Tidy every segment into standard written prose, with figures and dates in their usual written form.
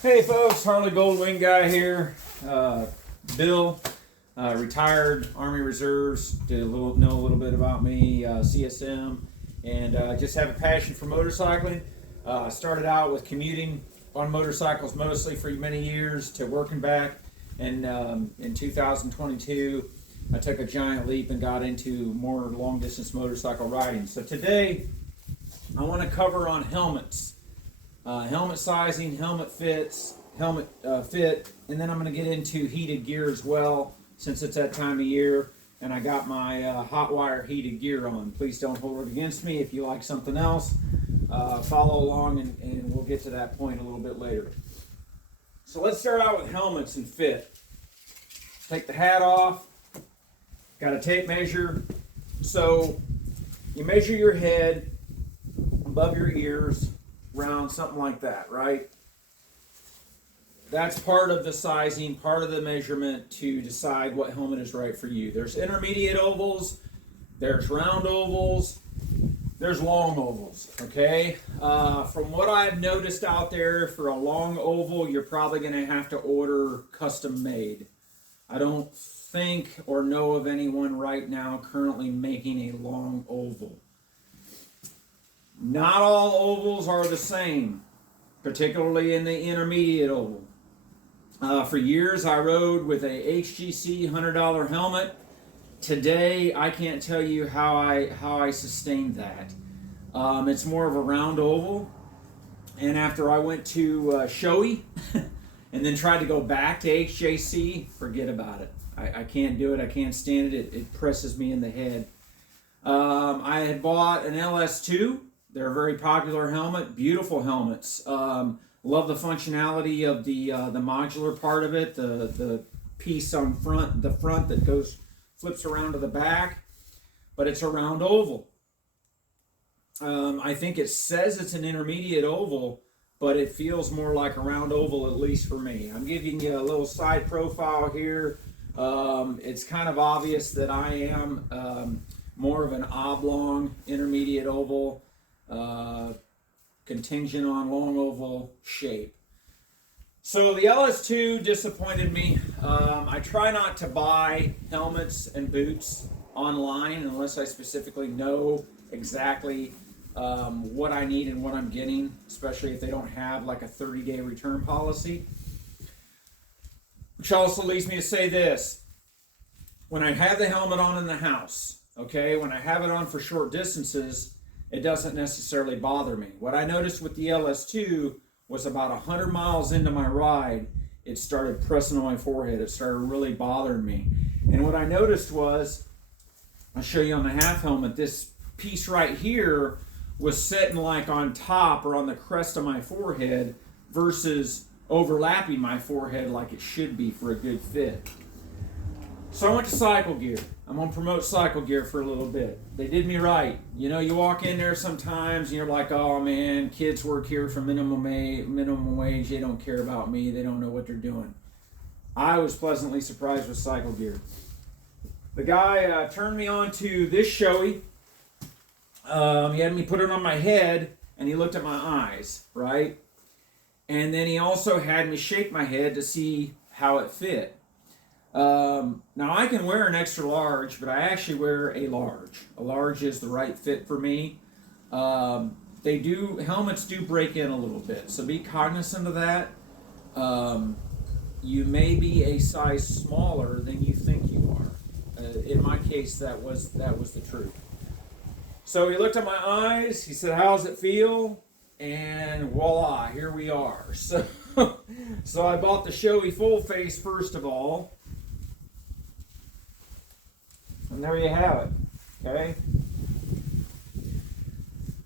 Hey folks, Harley-Goldwing guy here. Bill, retired Army Reserves. Know a little bit about me, CSM, and just have a passion for motorcycling. Started out with commuting on motorcycles mostly for many years to working back, and in 2022 I took a giant leap and got into more long distance motorcycle riding. So today I want to cover on helmets. Helmet sizing, helmet fits, helmet fit, and then I'm going to get into heated gear as well, since it's that time of year, and I got my hot wire heated gear on. Please don't hold it against me. If you like something else, follow along, and we'll get to that point a little bit later. So let's start out with helmets and fit. Take the hat off. Got a tape measure. So you measure your head above your ears, round, something like that, right? That's part of the sizing, part of the measurement to decide what helmet is right for you. There's intermediate ovals, there's round ovals, there's long ovals, okay? From what I've noticed out there, for a long oval, you're probably going to have to order custom made. I don't think or know of anyone right now currently making a long oval. Not all ovals are the same, particularly in the intermediate oval. For years I rode with a HGC $100 helmet. Today I can't tell you how I sustained that. It's more of a round oval, and after I went to Shoei and then tried to go back to HJC, forget about it. I can't do it. I can't stand it. It presses me in the head. I had bought an LS2. They're a very popular helmet, beautiful helmets. Love the functionality of the modular part of it, the piece on the front that flips around to the back, but it's a round oval. I think it says it's an intermediate oval, but it feels more like a round oval, at least for me. I'm giving you a little side profile here. It's kind of obvious that I am more of an oblong intermediate oval, contingent on long oval shape. So the LS2 disappointed me. I try not to buy helmets and boots online unless I specifically know exactly what I need and what I'm getting, especially if they don't have like a 30-day return policy. Which also leads me to say this. When I have the helmet on in the house, okay, when I have it on for short distances, it doesn't necessarily bother me. What I noticed with the LS2 was about 100 miles into my ride, it started pressing on my forehead. It started really bothering me. And what I noticed was, I'll show you on the half helmet, this piece right here was sitting like on top or on the crest of my forehead versus overlapping my forehead like it should be for a good fit. So I went to Cycle Gear. I'm going to promote Cycle Gear for a little bit. They did me right. You know, you walk in there sometimes and you're like, oh man, kids work here for minimum wage. They don't care about me. They don't know what they're doing. I was pleasantly surprised with Cycle Gear. The guy turned me on to this Shoei. He had me put it on my head and he looked at my eyes, right? And then he also had me shake my head to see how it fit. Now I can wear an extra large, but I actually wear a large. A large is the right fit for me. Helmets do break in a little bit, so be cognizant of that. You may be a size smaller than you think you are. In my case, that was the truth. So he looked at my eyes, he said, how's it feel? And voila, here we are. So I bought the Shoei full face first of all. And there you have it, okay?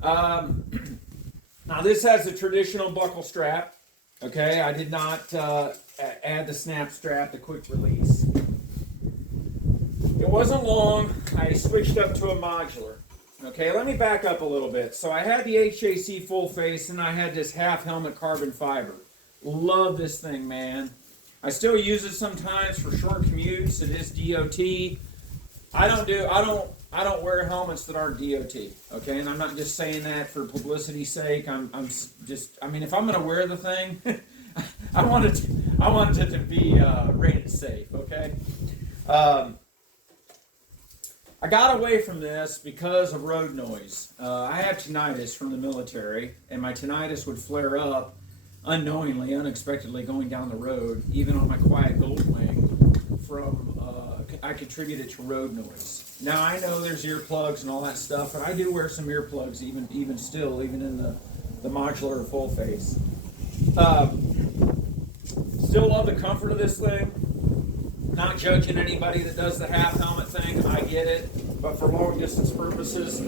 Now this has the traditional buckle strap, okay? I did not add the snap strap, the quick release. It wasn't long. I switched up to a modular. Okay, let me back up a little bit. So I had the HJC full face and I had this half helmet carbon fiber. Love this thing, man. I still use it sometimes for short commutes. It is DOT. I don't wear helmets that aren't DOT, okay? And I'm not just saying that for publicity's sake. I mean, if I'm going to wear the thing, I wanted it to be rated safe. Okay. I got away from this because of road noise. I have tinnitus from the military, and my tinnitus would flare up unknowingly, unexpectedly going down the road, even on my quiet Goldwing. I contribute it to road noise. Now I know there's earplugs and all that stuff, and I do wear some earplugs even in the modular full face. Still love the comfort of this thing. Not judging anybody that does the half helmet thing, I get it, but for long distance purposes,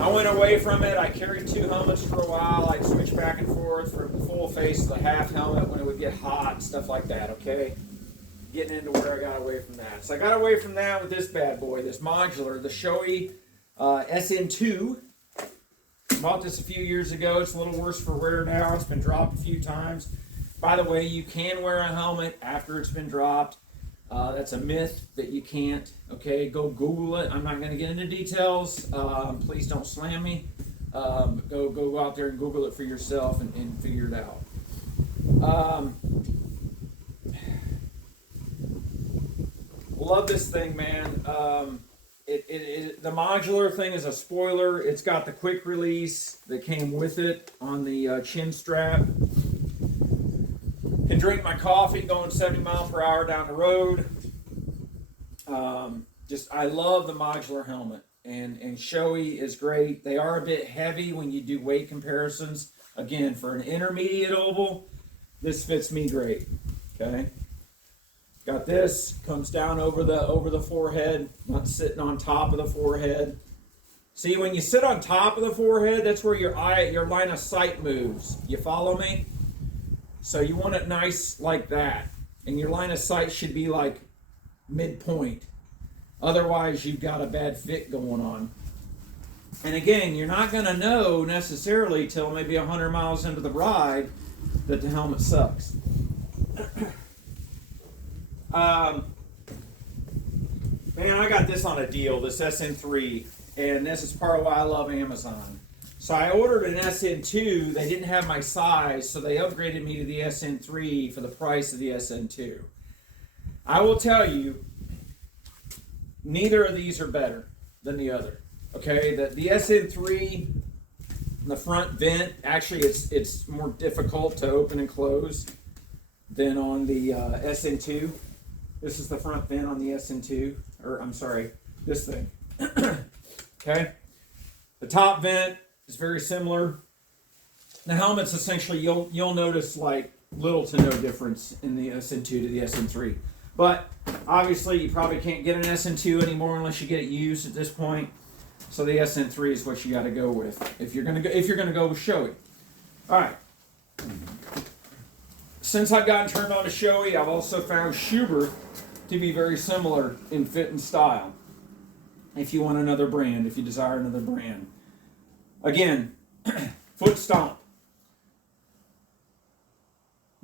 I went away from it. I carried 2 helmets for a while. I'd switch back and forth from the full face to the half helmet when it would get hot, stuff like that, okay? Getting into where I got away from that. So I got away from that with this bad boy, this modular, the Shoei SN2. Bought this a few years ago. It's a little worse for wear now. It's been dropped a few times. By the way, you can wear a helmet after it's been dropped. That's a myth that you can't. Okay, go Google it. I'm not going to get into details. Please don't slam me. Go out there and Google it for yourself and figure it out. Love this thing, man. The modular thing is a spoiler. It's got the quick release that came with it on the chin strap. Can drink my coffee going 70 miles per hour down the road. I love the modular helmet, and Shoei is great. They are a bit heavy when you do weight comparisons. Again, for an intermediate oval, this fits me great. Okay. Got this, comes down over the forehead, not sitting on top of the forehead. See, when you sit on top of the forehead, that's where your line of sight moves. You follow me? So you want it nice like that. And your line of sight should be like midpoint. Otherwise, you've got a bad fit going on. And again, you're not going to know necessarily till maybe 100 miles into the ride that the helmet sucks. Man, I got this on a deal, this SN3, and this is part of why I love Amazon. So I ordered an SN2. They didn't have my size, so they upgraded me to the SN3 for the price of the SN2. I will tell you, neither of these are better than the other. Okay, the SN3, the front vent, actually it's more difficult to open and close than on the SN2. This is the front vent on the SN2, or I'm sorry, this thing. Okay, the top vent is very similar. The helmet's essentially, you'll notice like little to no difference in the SN2 to the SN3. But obviously you probably can't get an SN2 anymore unless you get it used at this point. So the SN3 is what you got to go with if you're gonna go with Shoei. All right. Since I've gotten turned on to Shoei, I've also found Schubert to be very similar in fit and style. If you want another brand, if you desire another brand. Again, foot stomp.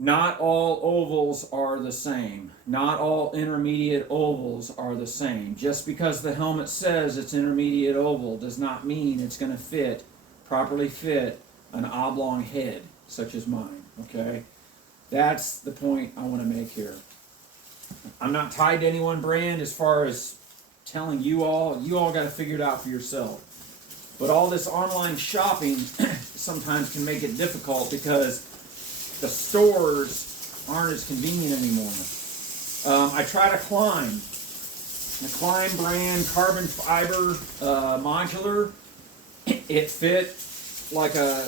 Not all ovals are the same. Not all intermediate ovals are the same. Just because the helmet says it's intermediate oval does not mean it's going to properly fit an oblong head, such as mine, okay? That's the point I want to make here. I'm not tied to any one brand as far as telling you all got to figure it out for yourself. But all this online shopping sometimes can make it difficult because the stores aren't as convenient anymore. I try to Climb. The Climb brand carbon fiber modular, it fit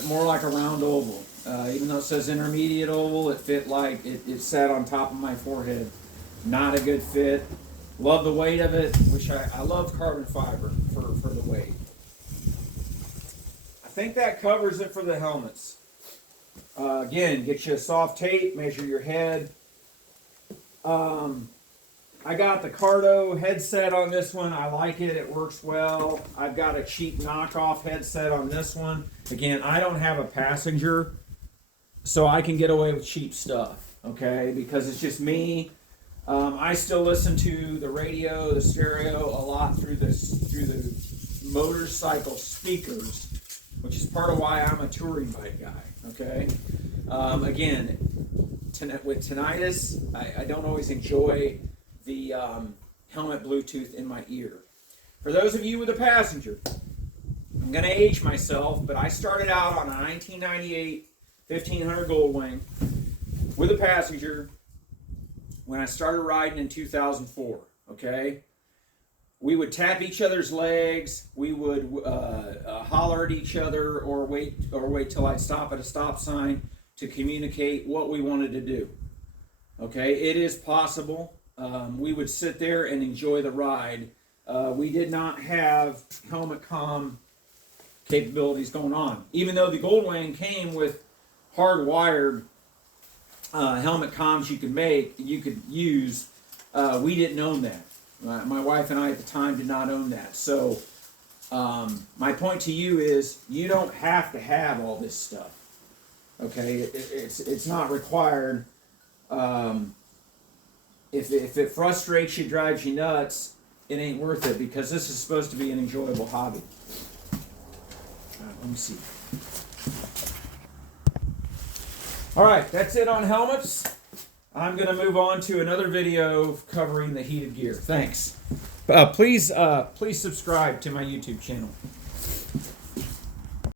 more like a round oval. Even though it says intermediate oval, it fit like it sat on top of my forehead. Not a good fit. Love the weight of it, which I love carbon fiber for the weight. I think that covers it for the helmets. Again, get you a soft tape, measure your head. I got the Cardo headset on this one. I like it. It works well. I've got a cheap knockoff headset on this one. Again, I don't have a passenger, so I can get away with cheap stuff, okay? Because it's just me. I still listen to the radio, the stereo a lot through the motorcycle speakers, which is part of why I'm a touring bike guy, okay? Again, with tinnitus, I don't always enjoy the helmet Bluetooth in my ear. For those of you with a passenger, I'm going to age myself, but I started out on a 1998 1500 Goldwing with a passenger when I started riding in 2004, okay? We would tap each other's legs, we would holler at each other, or wait till I'd stop at a stop sign to communicate what we wanted to do. Okay, it is possible. We would sit there and enjoy the ride. We did not have helmet comm capabilities going on. Even though the Goldwing came with hardwired helmet comms you could use, we didn't own that. My wife and I at the time did not own that. So my point to you is, you don't have to have all this stuff. Okay, it's not required. If it frustrates you, drives you nuts, it ain't worth it, because this is supposed to be an enjoyable hobby. Let me see. All right, that's it on helmets. I'm going to move on to another video covering the heated gear. Thanks. Please subscribe to my YouTube channel.